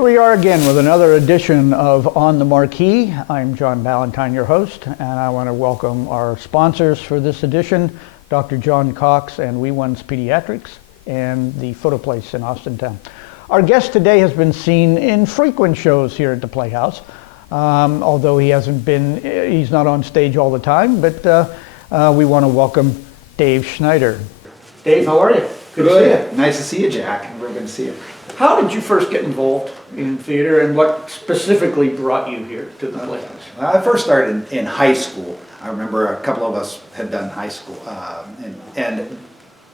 Here we are again with another edition of On the Marquee. I'm John Ballantyne, your host, and I want to welcome our sponsors for this edition, Dr. John Cox and We One's Pediatrics and the Photo Place in Austintown. Our guest today has been seen in frequent shows here at the Playhouse, although he's not on stage all the time, but we want to welcome Dave Schneider. Dave, how are you? Good to see you. Nice to see you, Jack. We're good to see you. How did you first get involved in theater, and what specifically brought you here to the Playhouse? I first started in high school. I remember a couple of us had done high school, and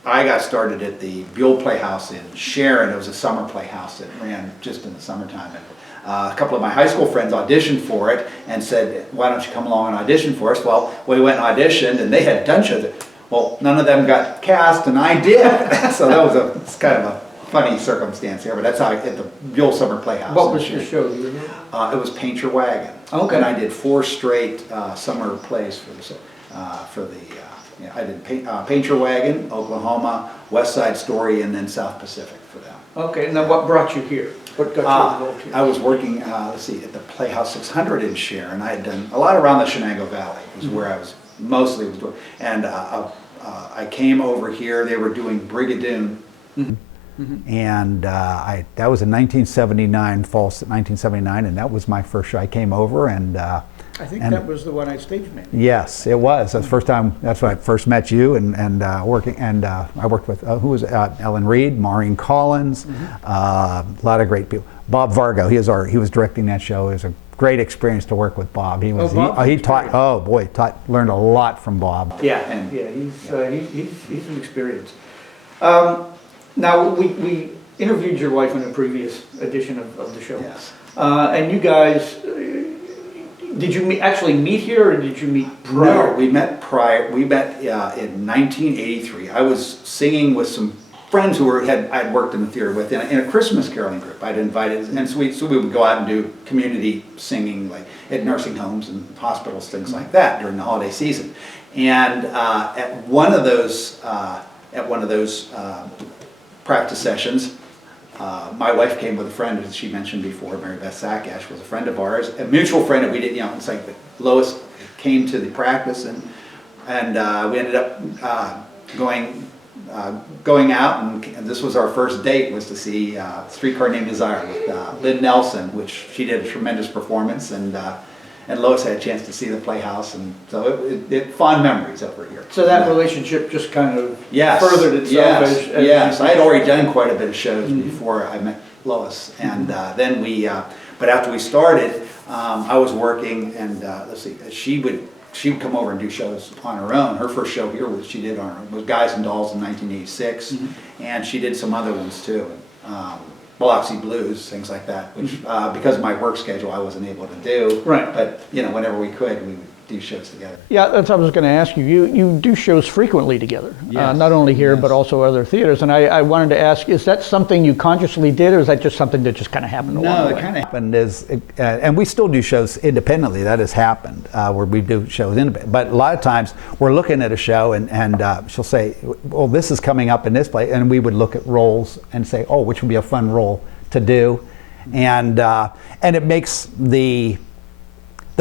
I got started at the Buell Playhouse in Sharon. It was a summer playhouse that ran just in the summertime. And a couple of my high school friends auditioned for it and said, "Why don't you come along and audition for us?" Well, we went and auditioned, and they had done shows. Well, none of them got cast, and I did. So that was it's kind of a funny circumstance here, but that's how I hit the Buell Summer Playhouse. What was your show you were doing? It was Paint Your Wagon. Okay. And I did 4 straight summer plays I did Paint Your Wagon, Oklahoma, West Side Story, and then South Pacific for them. Okay, and then what brought you here? What got you involved here? I was working, at the Playhouse 600 in Sharon. I had done a lot around the Shenango Valley, was where I was mostly doing. And I came over here, they were doing Brigadoon. And that was in 1979, fall 1979, and that was my first show. I came over and I think that was the one I stage managed. yes, it was. That's the first time. That's when I first met you, and I worked with Ellen Reed, Maureen Collins, a lot of great people. Bob Vargo, he was directing that show. It was a great experience to work with Bob. Learned a lot from Bob. Yeah, he's an experience. Now, we interviewed your wife in a previous edition of the show. Yes. And you guys, did you actually meet here, or did you meet prior? No, we met prior. We met in 1983. I was singing with some friends who I'd worked in the theater with in a Christmas caroling group. I'd invited, and so we would go out and do community singing, like at nursing homes and hospitals, things like that during the holiday season. And at one of those practice sessions, my wife came with a friend, as she mentioned before. Mary Beth Sackash was a friend of ours, a mutual friend that we didn't, it's like Lois came to the practice, and we ended up going out, and this was our first date, was to see Streetcar Named Desire with Lynn Nelson, which she did a tremendous performance, and Lois had a chance to see the Playhouse, and so it fond memories over here. So that relationship just kind of yes, furthered itself. Yes, I had already done quite a bit of shows before I met Lois, and then but after we started, I was working, and she would come over and do shows on her own. Her first show here was Guys and Dolls in 1986, and she did some other ones too. Biloxi Blues, things like that, which because of my work schedule I wasn't able to do. Right. But whenever we could, we would do shows together. Yeah, that's what I was going to ask you. You do shows frequently together, yes. Not only here but also other theaters. And I wanted to ask, is that something you consciously did, or is that just something that just kind of happened along the way? No, it kind of happened and we still do shows independently. That has happened where we do shows independently. But a lot of times we're looking at a show and she'll say, "Well, this is coming up in this play," and we would look at roles and say, "Oh, which would be a fun role to do," and it makes the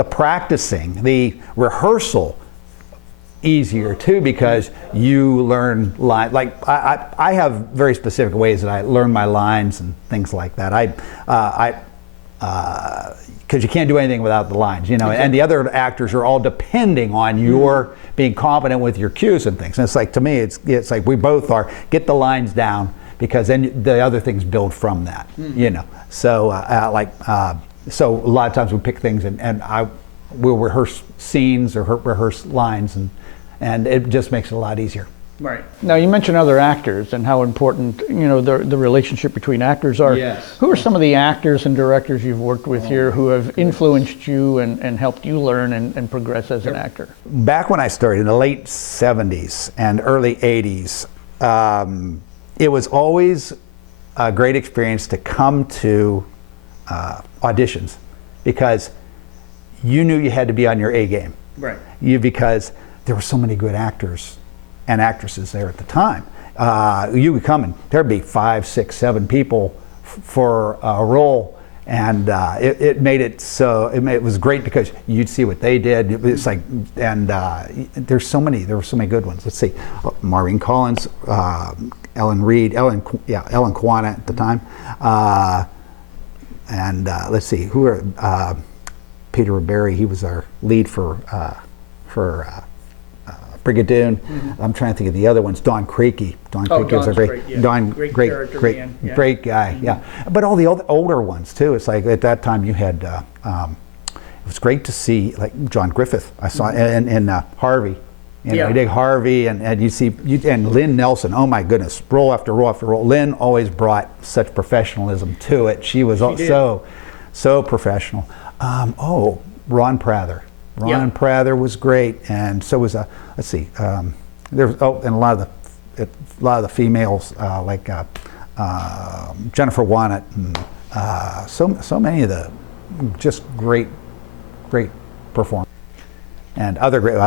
practicing, the rehearsal easier too, because you learn lines. Like I have very specific ways that I learn my lines and things like that. Because you can't do anything without the lines, and the other actors are all depending on your being competent with your cues and things. And it's like, to me, it's like we both are, get the lines down, because then the other things build from that, So so a lot of times we pick things and we'll rehearse scenes or rehearse lines, and it just makes it a lot easier. Right. Now, you mentioned other actors and how important, the relationship between actors are. Yes. Who are some of the actors and directors you've worked with here who have influenced you and helped you learn and progress as an actor? Back when I started in the late 70s and early 80s, it was always a great experience to come to auditions, because you knew you had to be on your A game. Right. Because there were so many good actors and actresses there at the time. You would come and there'd be 5, 6, 7 people for a role, And it made it so, it was great because you'd see what they did. It was like, and there were so many good ones. Let's see, Maureen Collins, Ellen Kwana at the time. And let's see, who are, Peter Berry, he was our lead for Brigadoon. I'm trying to think of the other ones. Don Creaky. Don Creaky was a great guy. Yeah, but all the older ones too. It's like at that time you had. It was great to see like John Griffith. I saw and Harvey. You did Harvey and you see and Lynn Nelson. Oh my goodness, roll after roll after roll. Lynn always brought such professionalism to it. She was so professional. Ron Prather. Ron Prather was great, and so was let's see. There was and a lot of the females like Jennifer Wannett and so many of the just great performers. And other great,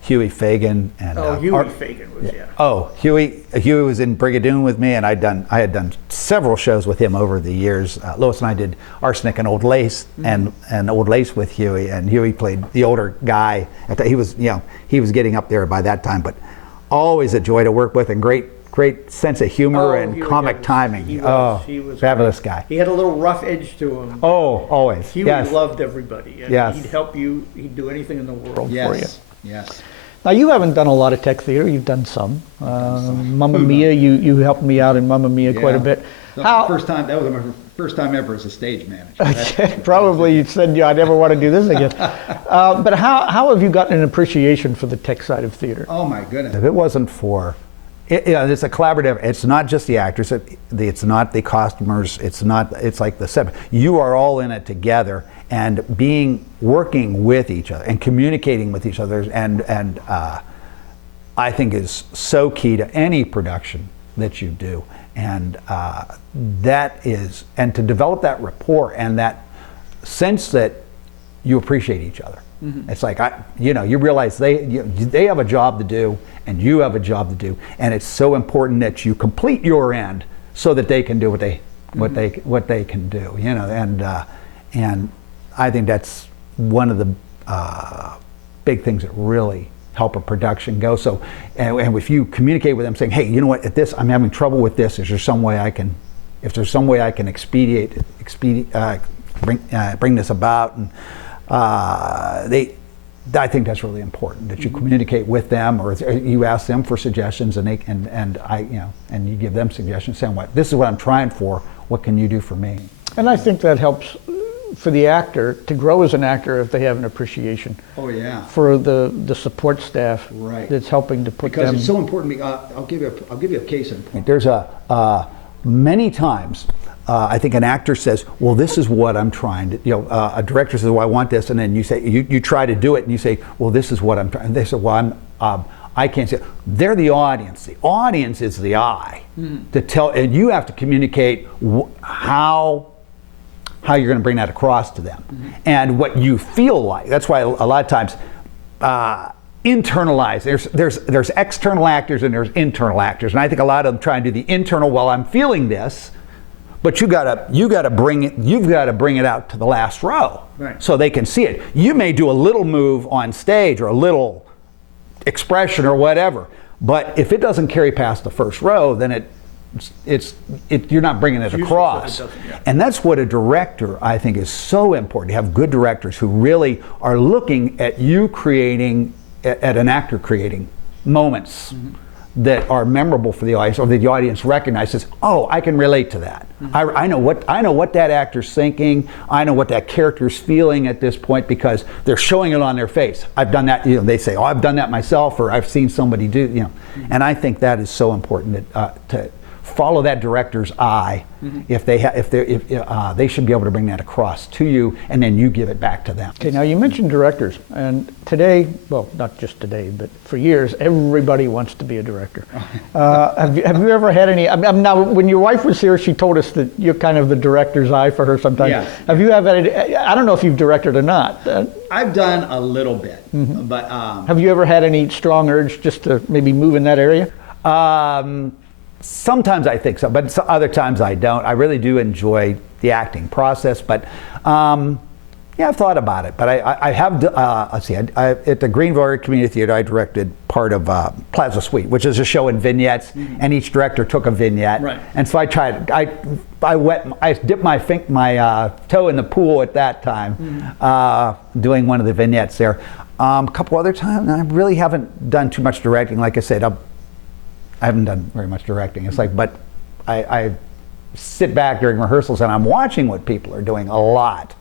Huey Fagan and Huey Fagan was Huey was in Brigadoon with me, and I had done several shows with him over the years. Lois and I did Arsenic and Old Lace and Old Lace with Huey, and Huey played the older guy. He was getting up there by that time, but always a joy to work with and great sense of humor and comic timing. He was fabulous guy. He had a little rough edge to him. Oh, always. He loved everybody. And he'd help you. He'd do anything in the world for you. Yes. Now you haven't done a lot of tech theater. You've done some. Mamma Mia. You helped me out in Mamma Mia quite a bit. That was my first time ever as a stage manager. Probably you said I never want to do this again. But how have you gotten an appreciation for the tech side of theater? Oh my goodness! If it wasn't for it's a collaborative. It's not just the actors. It's not the costumers. It's like the set. You are all in it together, and working with each other and communicating with each other, and I think is so key to any production that you do. And and to develop that rapport and that sense that you appreciate each other. It's like you realize they have a job to do and you have a job to do, and it's so important that you complete your end so that they can do what they can do. And I think that's one of the big things that really help a production go. So, and if you communicate with them, saying, "Hey, you know what? At this, I'm having trouble with this. Is there some way I can? If there's some way I can bring this about?" And I think that's really important that you communicate with them, or you ask them for suggestions, and and you give them suggestions, saying, "What? This is what I'm trying for. What can you do for me?" And I think that helps for the actor to grow as an actor if they have an appreciation. Oh yeah. For the support staff. Right. That's helping to put them. Because it's so important to me. I'll give you a case in point. There's many times. I think an actor says, "Well, this is what I'm trying to." A director says, "Well, I want this," and then you say, you try to do it, and you say, "Well, this is what I'm trying." And they say, "Well, I can't say it." They're the audience. The audience is the eye to tell, and you have to communicate how you're going to bring that across to them, and what you feel like. That's why a lot of times. Internalize. There's external actors and there's internal actors, and I think a lot of them try and do the internal. Well, I'm feeling this. But you've got to bring it out to the last row, right, so they can see it. You may do a little move on stage or a little expression or whatever, but if it doesn't carry past the first row, then you're not bringing it across. And that's what a director, I think, is so important. To have good directors who really are looking at you creating, at an actor creating moments that are memorable for the audience, or that the audience recognizes. Oh, I can relate to that. I know what that actor's thinking. I know what that character's feeling at this point because they're showing it on their face. I've done that. They say, "Oh, I've done that myself," or "I've seen somebody do." And I think that is so important to follow that director's eye. If they should be able to bring that across to you, and then you give it back to them. Okay, now you mentioned directors, and today, well, not just today, but for years, everybody wants to be a director. Have you ever had any? Now, when your wife was here, she told us that you're kind of the director's eye for her sometimes. Yeah. Have you ever? I don't know if you've directed or not. I've done a little bit, but have you ever had any strong urge just to maybe move in that area? Sometimes I think so, but other times I don't. I really do enjoy the acting process. But yeah, I've thought about it. But I have, let's see, at the Greenville Area Community Theater, I directed part of Plaza Suite, which is a show in vignettes, and each director took a vignette. Right. And so I tried, I dipped my toe in the pool at that time, doing one of the vignettes there. A couple other times, I really haven't done too much directing. Like I said, I haven't done very much directing. It's like, but I sit back during rehearsals and I'm watching what people are doing a lot,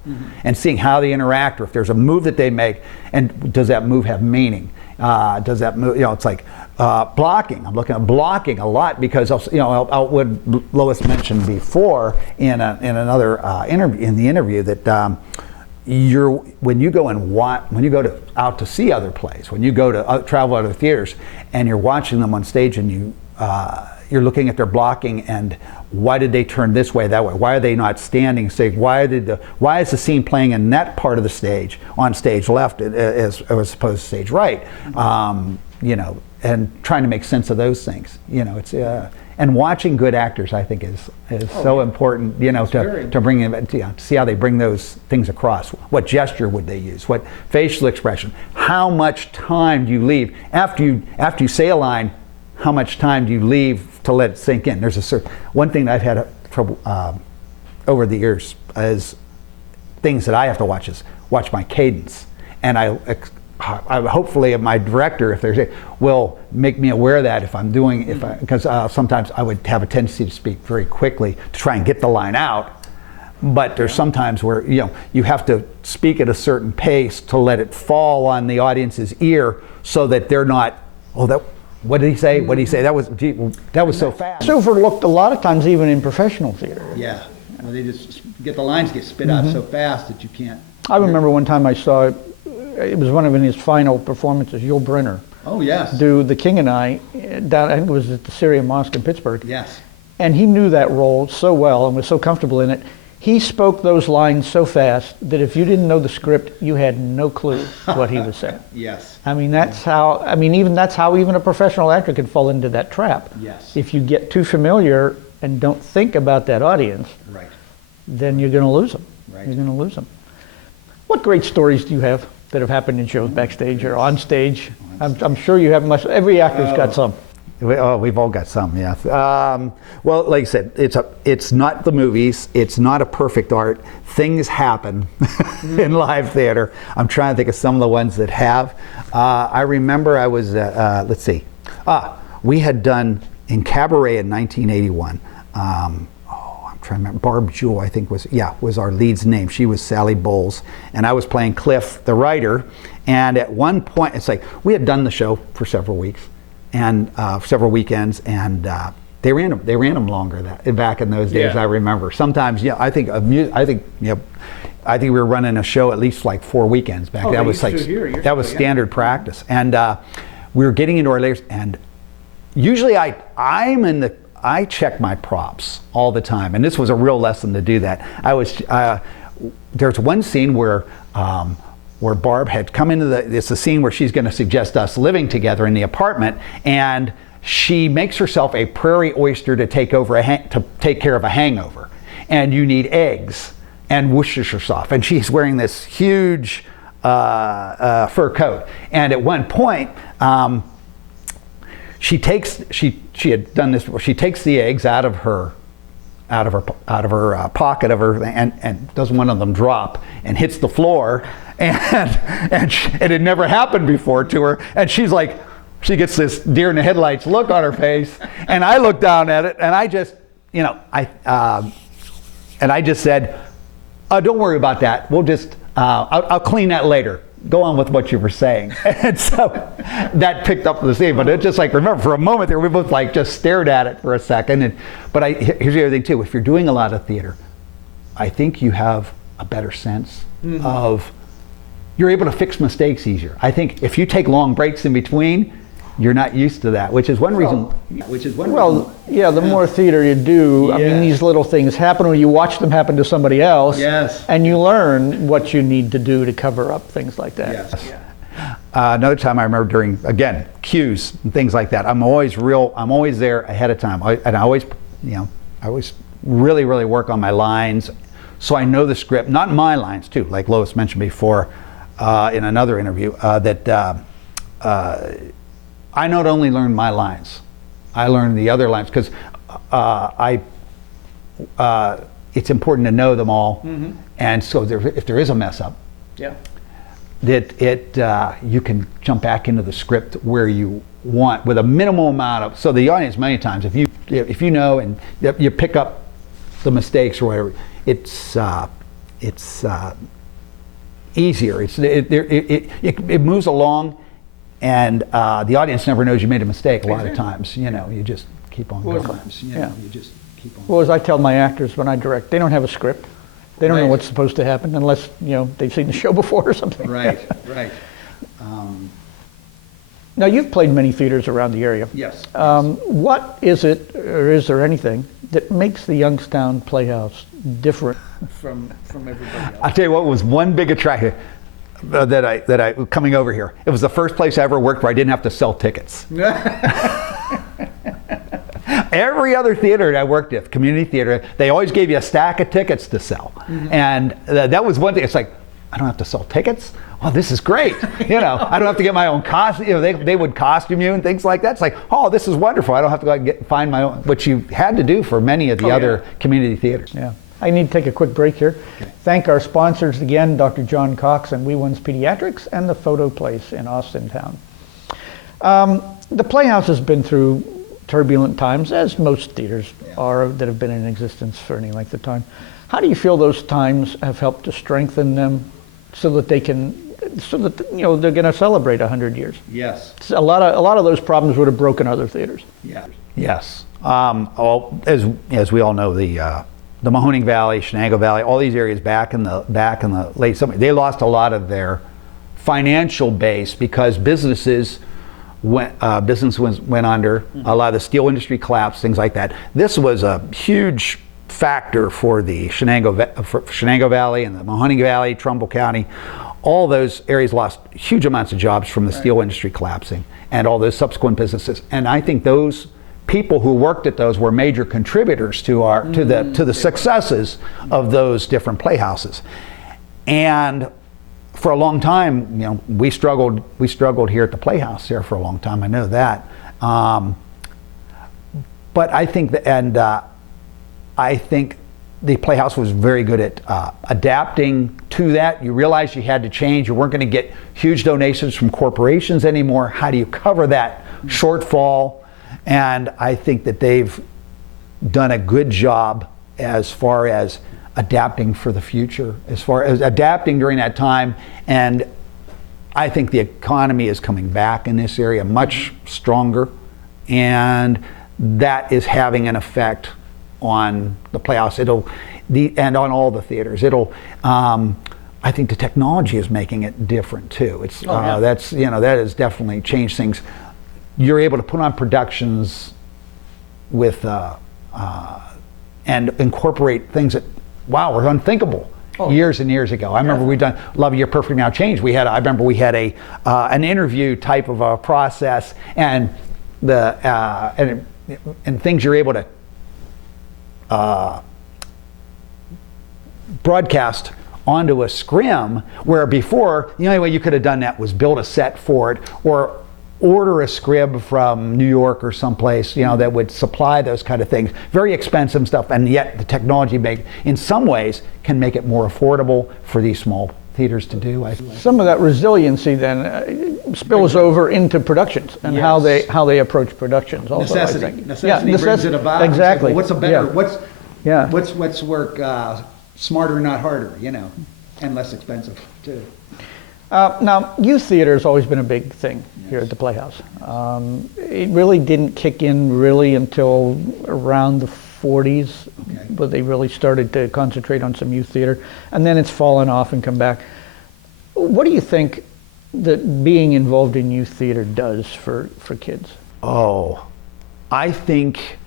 and seeing how they interact, or if there's a move that they make, and does that move have meaning? Does that move, it's like blocking. I'm looking at blocking a lot because what Lois mentioned before in another interview, in the interview, that when you go out to see other plays, when you go to travel to other theaters, and you're watching them on stage, and you're looking at their blocking, and why did they turn this way, that way? Why are they not standing? Say, why is the scene playing in that part of the stage on stage left as opposed to stage right? And trying to make sense of those things. It's and watching good actors, I think, is so important. To bring them, to see how they bring those things across. What gesture would they use? What facial expression? How much time do you leave after you say a line? How much time do you leave to let it sink in? There's one thing that I've had trouble over the years is things that I have to watch my cadence, and I hopefully my director, will make me aware of that if I'm doing, because sometimes I would have a tendency to speak very quickly to try and get the line out. But there's sometimes where you have to speak at a certain pace to let it fall on the audience's ear, so that they're not, what did he say? What did he say? That was so fast. It's overlooked a lot of times, even in professional theater. Yeah, they just get the lines get spit out so fast that you can't. I remember one time I saw, it was one of his final performances, Yul Brynner. Oh yes. Do The King and I down, I think it was at the Syria Mosque in Pittsburgh. Yes. And he knew that role so well and was so comfortable in it. He spoke those lines so fast that if you didn't know the script, you had no clue what he was saying. Yes. I mean, that's how even a professional actor could fall into that trap. Yes. If you get too familiar and don't think about that audience, Right. then you're going to lose them. Right. You're going to lose them. What great stories do you have that have happened in shows backstage or on stage? I'm sure you have much. Every actor's got some. We've all got some, yeah. Well, like I said, it's not the movies. It's not a perfect art. Things happen in live theater. I'm trying to think of some of the ones that have. I remember I was, let's see. We had done in Cabaret in 1981. I'm trying to remember. Barb Jewell, I think was our lead's name. She was Sally Bowles, and I was playing Cliff, the writer. And at one point, it's like we had done the show for several weeks. And several weekends, and they ran them longer back in those days. Yeah. I remember. Sometimes, I think we were running a show at least like 4 weekends back. That was standard practice. And we were getting into our layers, and usually I check my props all the time, and this was a real lesson to do that. There's one scene where Barb had come into it's a scene where she's going to suggest us living together in the apartment, and she makes herself a prairie oyster to take care of a hangover, and you need eggs and Worcestershire sauce, and she's wearing this huge fur coat, and at one point she had done this before. She takes the eggs out of her pocket of her, and doesn't one of them drop and hits the floor. And it had never happened before to her, and she gets this deer in the headlights look on her face, and I look down at it, and I just, said, "Don't worry about that. We'll just, I'll clean that later. Go on with what you were saying." And so that picked up the scene. But it's just like, remember, for a moment there, we both just stared at it for a second. But here's the other thing too: if you're doing a lot of theater, I think you have a better sense of. You're able to fix mistakes easier. I think if you take long breaks in between, you're not used to that, which is one reason. The more theater you do, I mean, these little things happen, or you watch them happen to somebody else. Yes. And you learn what you need to do to cover up things like that. Yes. Yeah. Another time I remember during, again, cues and things like that. I'm always there ahead of time. I always really, really work on my lines. so I know the script, not my lines too, like Lois mentioned before in another interview, that I not only learned my lines, I learned the other lines, because it's important to know them all, and so if there is a mess up, Yeah. that you can jump back into the script where you want with a minimal amount of. So the audience, many times, if you know and you pick up the mistakes or whatever, it's easier. It moves along, and the audience never knows you made a mistake. A lot of times, you just keep on going. You just keep on. Well, as I tell my actors when I direct, they don't have a script. They don't know Right. what's supposed to happen unless, they've seen the show before or something. Right. Now, you've played many theaters around the area. Yes. What is it, or is there anything, that makes the Youngstown Playhouse different from everybody else? I'll tell you what was one big attraction that I coming over here. It was the first place I ever worked where I didn't have to sell tickets. Every other theater that I worked at, community theater, they always gave you a stack of tickets to sell. And that was one thing. It's like, I don't have to sell tickets? Oh, this is great. I don't have to get my own costume. They would costume you and things like that. It's like, oh, this is wonderful. I don't have to go out and find my own, which you had to do for many of the other community theaters. Yeah. I need to take a quick break here. Okay. Thank our sponsors again, Dr. John Cox and We One's Pediatrics and the Photo Place in Austintown. The Playhouse has been through turbulent times, as most theaters are that have been in existence for any length of time. How do you feel those times have helped to strengthen them so that they're going to celebrate 100 years? Yes. A lot of those problems would have broken other theaters. Yeah. Yes. Well, as we all know, the Mahoning Valley, Shenango Valley, all these areas back in the late summer, they lost a lot of their financial base because businesses went under. A lot of the steel industry collapsed, things like that. This was a huge factor for the Shenango Valley and the Mahoning Valley, Trumbull County. All those areas lost huge amounts of jobs from the steel industry collapsing and all those subsequent businesses. And I think those people who worked at those were major contributors to the successes of those different playhouses. And for a long time, we struggled here at the Playhouse here for a long time. I know that. But I think I think the Playhouse was very good at adapting to that. You realized you had to change. You weren't going to get huge donations from corporations anymore. How do you cover that shortfall? And I think that they've done a good job as far as adapting for the future, as far as adapting during that time. And I think the economy is coming back in this area much stronger, and that is having an effect on the Playhouse. And on all the theaters. I think the technology is making it different too. That has definitely changed things. You're able to put on productions with and incorporate things that were unthinkable years and years ago. I remember we've done Love You're Perfect Now Change. I remember we had an interview type of a process, and and things you're able to broadcast onto a scrim, where before the only way you could have done that was build a set for it or order a scrib from New York or someplace, that would supply those kind of things. Very expensive stuff, and yet the technology in some ways can make it more affordable for these small theaters to do. Some of that resiliency then spills over into productions and how they approach productions. Also, Necessity. I think. Necessity brings it about. Exactly. What's a better? Yeah. What's work smarter, not harder? And less expensive too. Now, youth theater has always been a big thing here at the Playhouse. It really didn't kick in really until around the 40s, but they really started to concentrate on some youth theater, and then it's fallen off and come back. What do you think that being involved in youth theater does for kids? Oh, I think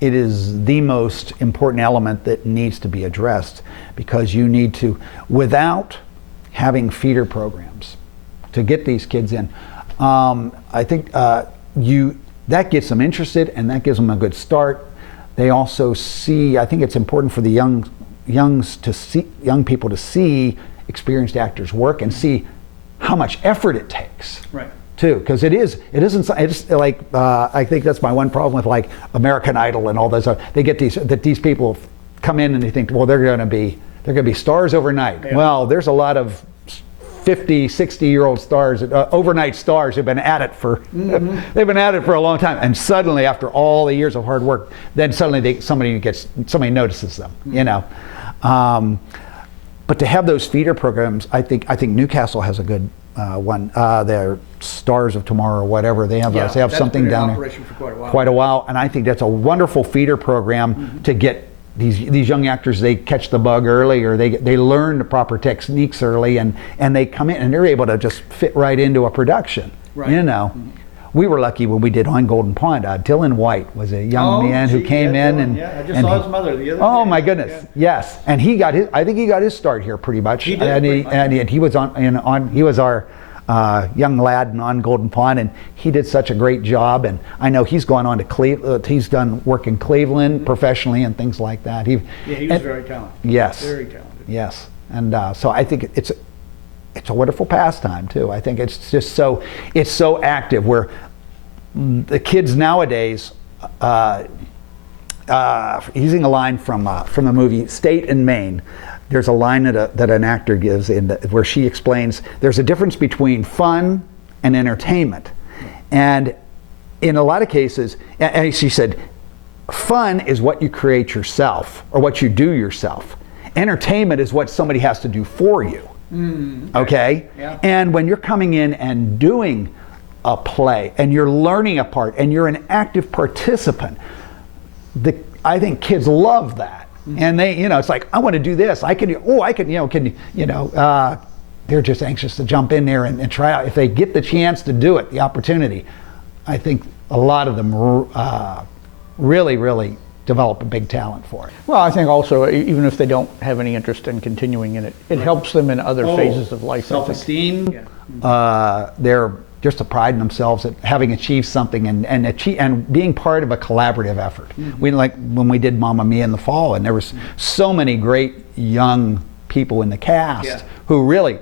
it is the most important element that needs to be addressed, because you need to, without having feeder programs to get these kids in, I think that gets them interested, and that gives them a good start. They also see, I think it's important for the young young people to see experienced actors work and see how much effort it takes. Right. Too, because it's like I think that's my one problem with like American Idol and all those. They get these people come in and they think, well, they're going to be stars overnight. Yeah. Well, there's a lot of 50, 60-year-old stars, overnight stars who've been at it for they've been at it for a long time, and suddenly after all the years of hard work, then suddenly somebody notices them, you know. But to have those feeder programs, I think Newcastle has a good one. They're Stars of Tomorrow or whatever. They have something down there for quite a while, and I think that's a wonderful feeder program to get these young actors. They catch the bug early, or they learn the proper techniques early, and they come in and they're able to just fit right into a production. Right. You know. We were lucky when we did On Golden Pond. Dylan White was a young man who came in, and I just saw his mother the other day. Oh my goodness, yes, and I think he got his start here pretty much. He did, and he was he was our young lad on Golden Pond, and he did such a great job. And I know he's gone on to Cleveland. He's done work in Cleveland professionally and things like that. He was very talented. Yes, very talented. Yes, and so I think it's a wonderful pastime too. I think it's just so active where the kids nowadays, using a line from the movie State and Maine, there's a line that an actor gives where she explains there's a difference between fun and entertainment, and in a lot of cases, and she said, fun is what you create yourself or what you do yourself. Entertainment is what somebody has to do for you. Okay? Yeah. And when you're coming in and doing a play and you're learning a part and you're an active participant, I think kids love that. And they, it's like, I want to do this. They're just anxious to jump in there and try out. If they get the chance to do it, the opportunity, I think a lot of them really, really develop a big talent for it. Well, I think also, even if they don't have any interest in continuing in it, it helps them in other phases of life. Self-esteem. They're just to pride in themselves at having achieved something and being part of a collaborative effort. We, like when we did Mamma Mia in the fall, and there was so many great young people in the cast who really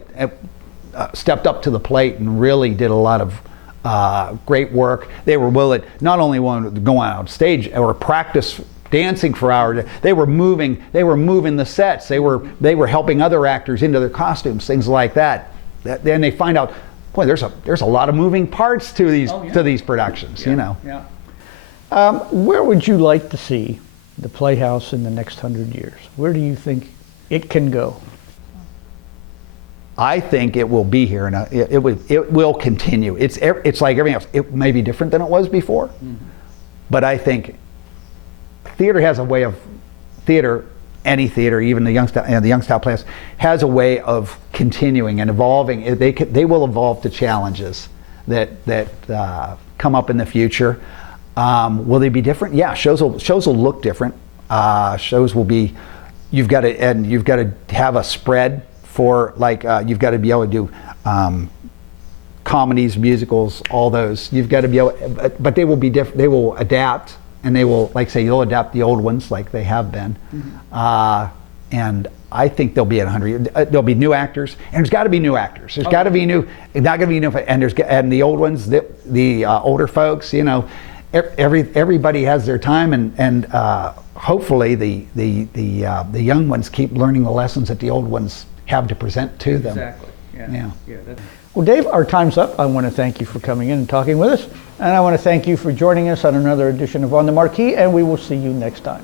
stepped up to the plate and really did a lot of great work. They were willing, not only wanted to go on stage or practice dancing for hours, they were moving the sets. They were helping other actors into their costumes, things like that. Then they find out, boy, there's a lot of moving parts to these productions. Yeah. Where would you like to see the Playhouse in the next 100 years? Where do you think it can go? I think it will be here, and it will continue. It's like everything else. It may be different than it was before, but I think theater has a way of any theater, even the Youngstown Playhouse, has a way of continuing and evolving. They will evolve to challenges that come up in the future. Will they be different? Yeah, shows will look different. Shows will be. You've got to have a spread for, like, you've got to be able to do comedies, musicals, all those. You've got to be able, but they will be different. They will adapt. And they will, like say, you'll adapt the old ones like they have been. And I think they'll be at 100. There'll be new actors, and there's got to be new actors. There's got to be new. It's not going to be new. And the old ones, the older folks. Everybody has their time, and hopefully the young ones keep learning the lessons that the old ones have to present to them. Exactly. Yeah. Well, Dave, our time's up. I want to thank you for coming in and talking with us. And I want to thank you for joining us on another edition of On the Marquee, and we will see you next time.